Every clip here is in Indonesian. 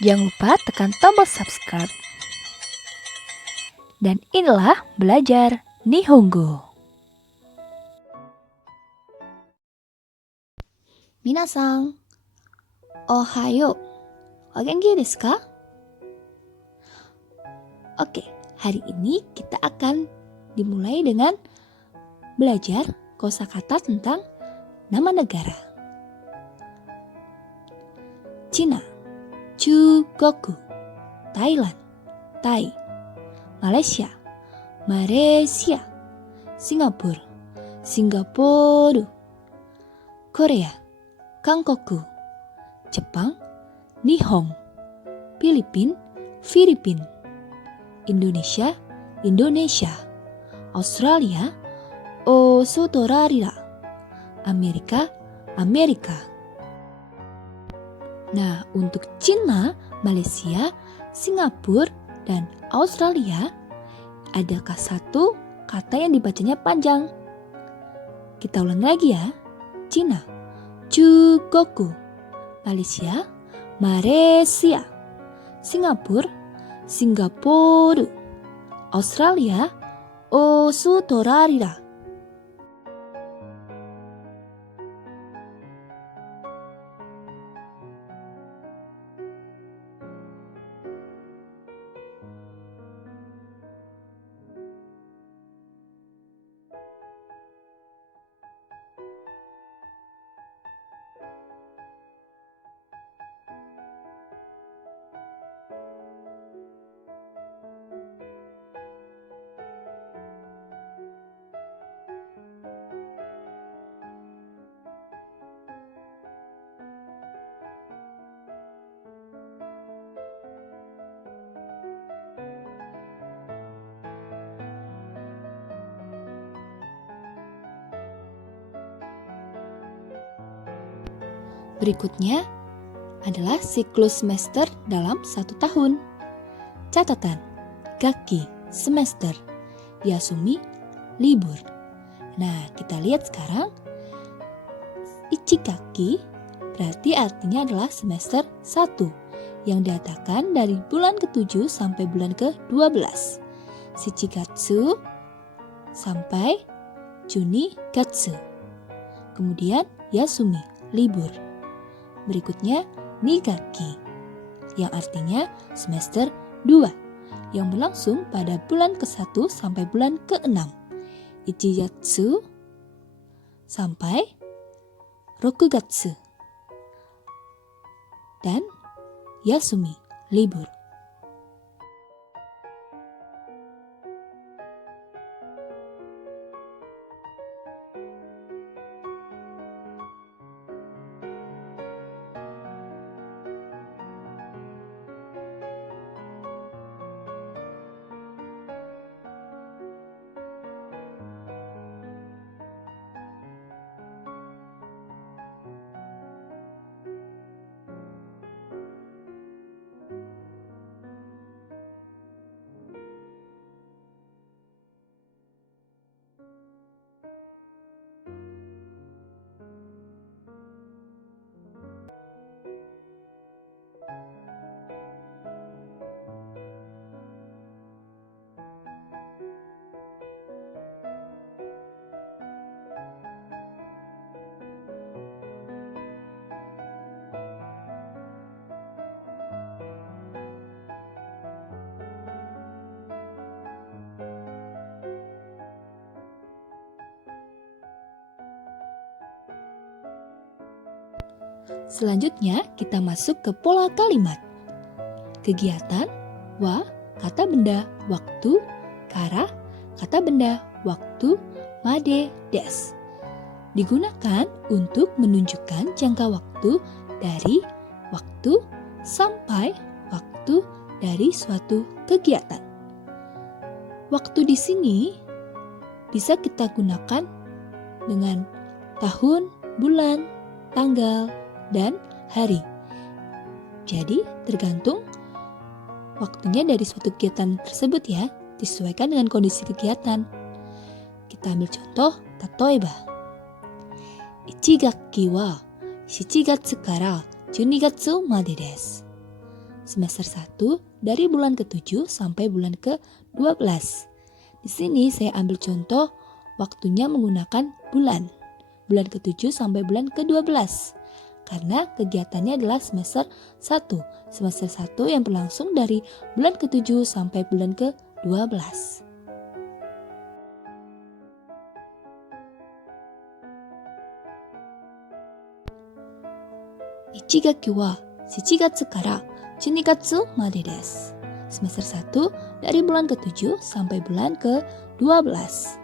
Jangan lupa tekan tombol subscribe. Dan inilah belajar Nihongo. Minasan, ohayo. O genki desu ka? Oke, hari ini kita akan dimulai dengan belajar kosakata tentang nama negara. Cina, Chugoku, Thailand, Thai, Malaysia, Malaysia, Singapura, Singapura, Korea, Kangkoku, Jepang, Nihon, Filipina, Filipina, Indonesia, Indonesia, Australia, Australia, Amerika, Amerika. Nah, untuk Cina, Malaysia, Singapura, dan Australia, adakah satu kata yang dibacanya panjang? Kita ulang lagi ya. Cina, Chugoku, Malaysia, Malaysia, Singapura, Singapura, Australia, Australia. Berikutnya adalah siklus semester dalam 1 tahun. Catatan, gakki, semester, yasumi, libur. Nah, kita lihat sekarang. Ichigaki berarti artinya adalah semester 1 yang diadakan dari bulan ke-7 sampai bulan ke-12. Shichigatsu sampai Juni Gatsu. Kemudian yasumi, libur. Berikutnya Nigaki yang artinya semester 2 yang berlangsung pada bulan ke-1 sampai bulan ke-6. Ichigatsu sampai Rokugatsu. Dan yasumi, libur. Selanjutnya kita masuk ke pola kalimat. Kegiatan, wa, kata benda, waktu, kara, kata benda, waktu, made, des. Digunakan untuk menunjukkan jangka waktu dari waktu sampai waktu dari suatu kegiatan. Waktu di sini bisa kita gunakan dengan tahun, bulan, tanggal, dan hari. Jadi tergantung waktunya dari suatu kegiatan tersebut ya, disesuaikan dengan kondisi kegiatan. Kita ambil contoh, tatoeba. 1学期は7月から12月までです。semester 1 dari bulan ke-7 sampai bulan ke-12. Di sini saya ambil contoh waktunya menggunakan bulan. Bulan ke-7 sampai bulan ke-12. Karena kegiatannya adalah semester 1. Semester 1 yang berlangsung dari bulan ke-7 sampai bulan ke-12. 1学期は7月から12月までです. Semester 1 dari bulan ke-7 sampai bulan ke-12.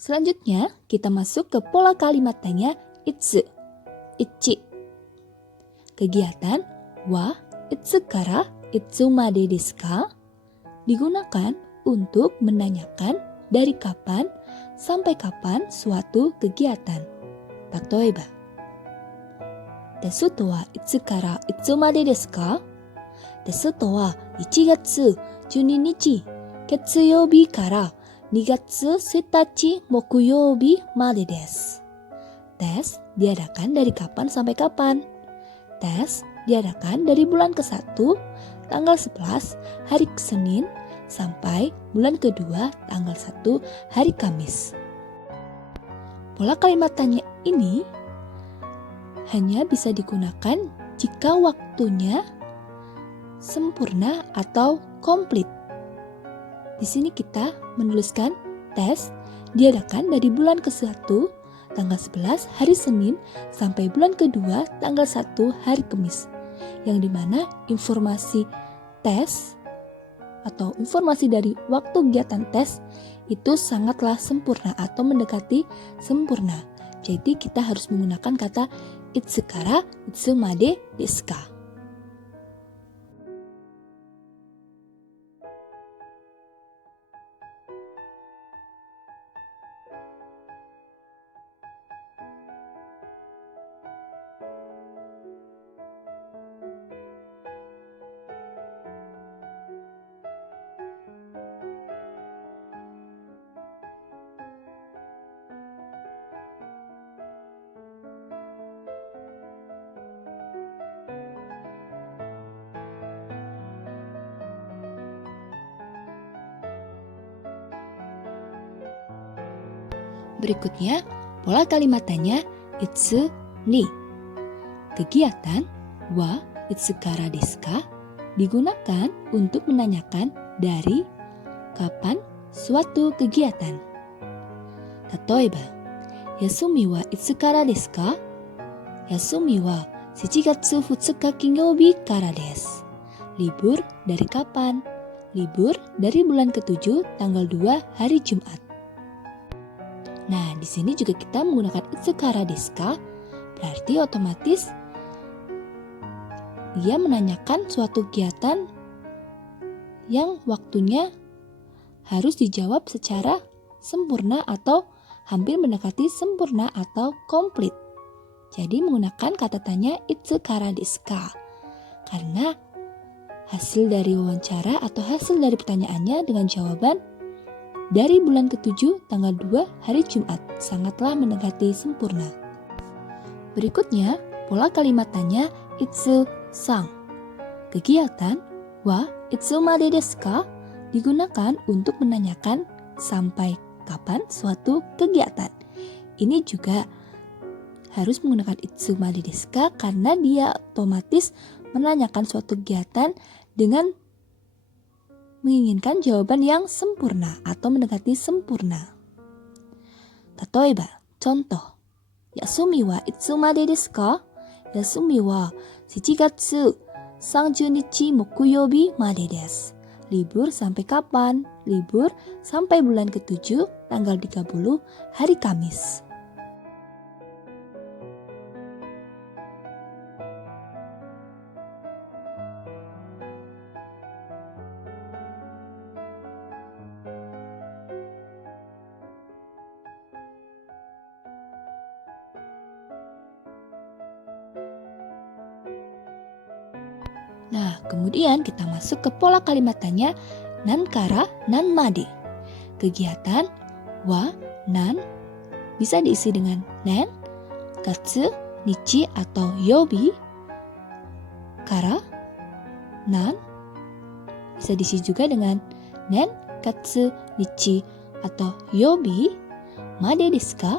Selanjutnya, kita masuk ke pola kalimat tanya itsu, ichi. Kegiatan wa itsu kara itsu made desu ka digunakan untuk menanyakan dari kapan sampai kapan suatu kegiatan. Tatoeba, desu to wa itsu kara itsu made desu ka? Desu to wa 1月12日月曜日から2月1日木曜日までです. Tes diadakan dari kapan sampai kapan? Tes diadakan dari bulan ke-1 tanggal 11 hari Senin sampai bulan ke-2 tanggal 1 hari Kamis. Pola kalimat tanya ini hanya bisa digunakan jika waktunya sempurna atau komplit. Di sini kita menuliskan tes diadakan dari bulan ke-1 tanggal 11 hari Senin sampai bulan ke-2 tanggal 1 hari Kamis. Yang dimana informasi tes atau informasi dari waktu kegiatan tes itu sangatlah sempurna atau mendekati sempurna. Jadi kita harus menggunakan kata itsu kara itsu made desu ka. Berikutnya, pola kalimat tanya itsu ni. Kegiatan wa itsu kara desu ka digunakan untuk menanyakan dari kapan suatu kegiatan. Tatoeba, yasumi wa itsu kara desu ka? Yasumi wa 7月2日金曜日からです. Libur dari kapan? Libur dari bulan ke-7 tanggal 2 hari Jumat. Nah, di sini juga kita menggunakan itsu kara desu ka, berarti otomatis dia menanyakan suatu kegiatan yang waktunya harus dijawab secara sempurna atau hampir mendekati sempurna atau komplit. Jadi menggunakan kata tanya itsu kara desu ka? Karena hasil dari wawancara atau hasil dari pertanyaannya dengan jawaban dari bulan ke-7 tanggal 2 hari Jumat sangatlah mendekati sempurna. Berikutnya, pola kalimat tanya itsu sang. Kegiatan wa itsu made desu ka digunakan untuk menanyakan sampai kapan suatu kegiatan. Ini juga harus menggunakan itsu made desu ka karena dia otomatis menanyakan suatu kegiatan dengan menginginkan jawaban yang sempurna atau mendekati sempurna. Tatoeba, contoh. Yasumi wa itsu made desu ka? Yasumi wa 7月30日木曜日までです. Libur sampai kapan? Libur sampai bulan ke-7 tanggal 30 hari Kamis. Nah, kemudian kita masuk ke pola kalimat tanya nan kara nan made. Kegiatan wa nan bisa diisi dengan nen, gatsu, nichi atau yobi, kara, nan bisa diisi juga dengan nen, gatsu, nichi atau yobi, made desu ka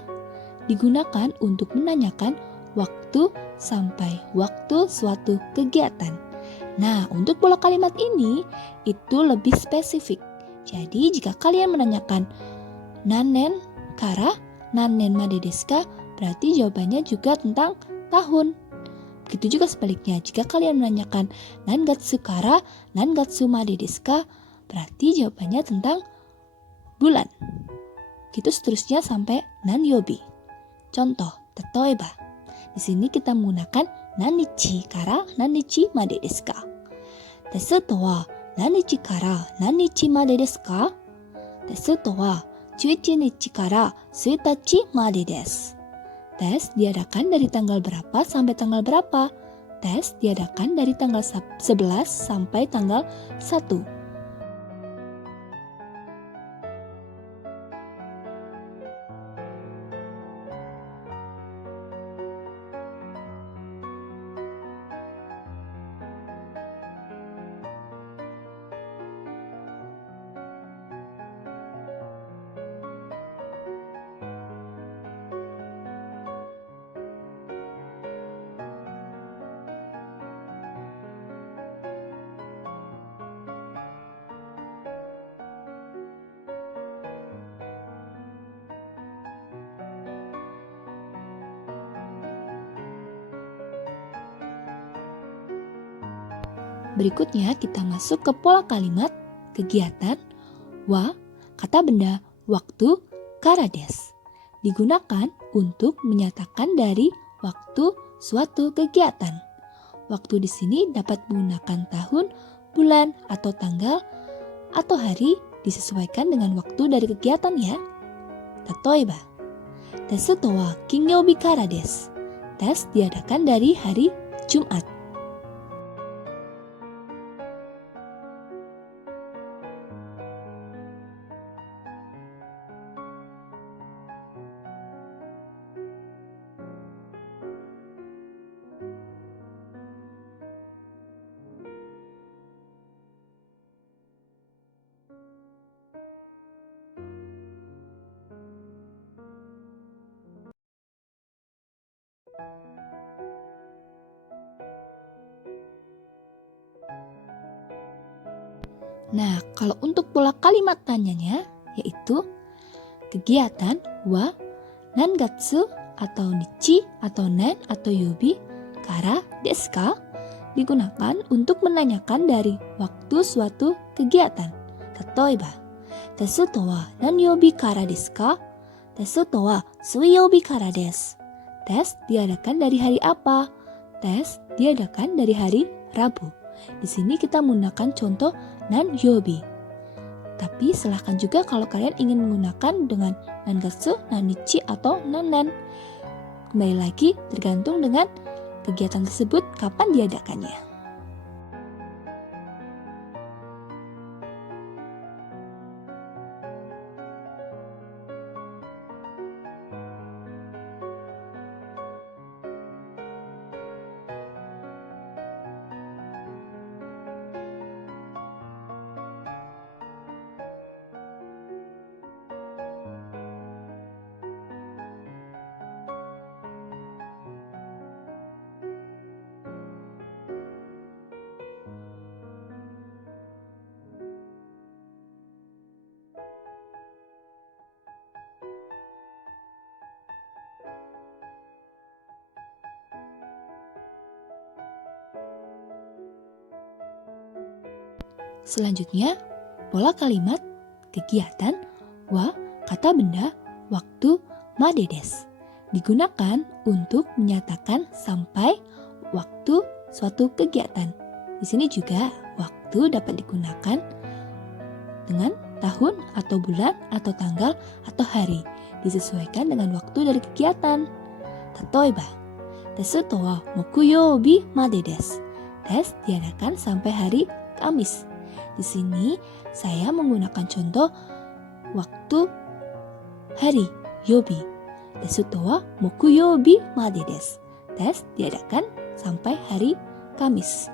digunakan untuk menanyakan waktu sampai waktu suatu kegiatan. Nah, untuk pola kalimat ini itu lebih spesifik. Jadi, jika kalian menanyakan nanen kara, nanen made desu ka, berarti jawabannya juga tentang tahun. Begitu juga sebaliknya, jika kalian menanyakan nan gatsu kara, nan gatsu made desu ka, berarti jawabannya tentang bulan. Gitu seterusnya sampai nan yobi. Contoh, tatoeba. Di sini kita menggunakan nanichi kara nanichi made desu ka? Tesu to wa nanichi kara nanichi made desu ka? Tesu to wa 11 nichi kara 1 tachi made desu. Tes diadakan dari tanggal berapa sampai tanggal berapa? Tes diadakan dari tanggal 11 sampai tanggal 1. Berikutnya kita masuk ke pola kalimat kegiatan wa kata benda waktu kara desu. Digunakan untuk menyatakan dari waktu suatu kegiatan. Waktu di sini dapat menggunakan tahun, bulan, atau tanggal, atau hari disesuaikan dengan waktu dari kegiatan ya. Tatoeba, tesu to wa kinyoubi kara desu. Tes diadakan dari hari Jumat. Nah, kalau untuk pola kalimat tanyanya yaitu kegiatan wa nangatsu atau nichi atau nen atau yobi kara desu ka digunakan untuk menanyakan dari waktu suatu kegiatan. Tatoeba, tesu to wa nanyobi kara desu ka? Tesu to wa suiyobi kara desu. Tes diadakan dari hari apa? Tes diadakan dari hari Rabu. Di sini kita menggunakan contoh nan yobi. Tapi silahkan juga kalau kalian ingin menggunakan dengan nangatsu, nanichi, atau nanan. Kembali lagi tergantung dengan kegiatan tersebut kapan diadakannya. Selanjutnya, pola kalimat, kegiatan, wa, kata benda, waktu, made desu. Digunakan untuk menyatakan sampai waktu suatu kegiatan. Di sini juga waktu dapat digunakan dengan tahun atau bulan atau tanggal atau hari. Disesuaikan dengan waktu dari kegiatan. Tatoeba, desu to wa mokuyoubi made desu. Tes diadakan sampai hari Kamis. Di sini saya menggunakan contoh waktu hari yobi. Desu to wa mokuyoubi made desu. Tes diadakan sampai hari Kamis.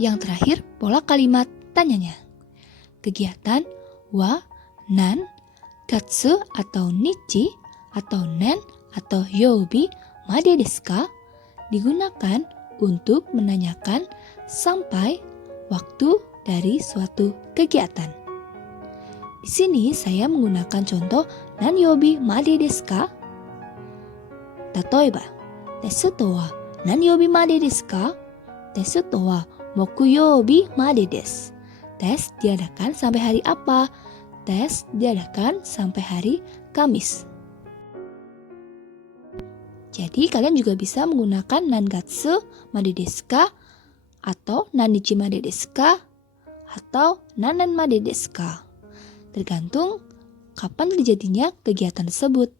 Yang terakhir, pola kalimat tanyanya. Kegiatan wa, nan, katsu atau nichi, atau nen, atau yobi, made desu ka? Digunakan untuk menanyakan sampai waktu dari suatu kegiatan. Di sini saya menggunakan contoh nan yobi made desu ka? Tatoeba, desu to wa nan yobi made desu ka? Desu to wa mokuyoubi made desu. Tes diadakan sampai hari apa? Tes diadakan sampai hari Kamis. Jadi kalian juga bisa menggunakan nangatsu made desu ka, atau nanichi made desu ka, atau nanan made desu ka. Tergantung kapan terjadinya kegiatan tersebut.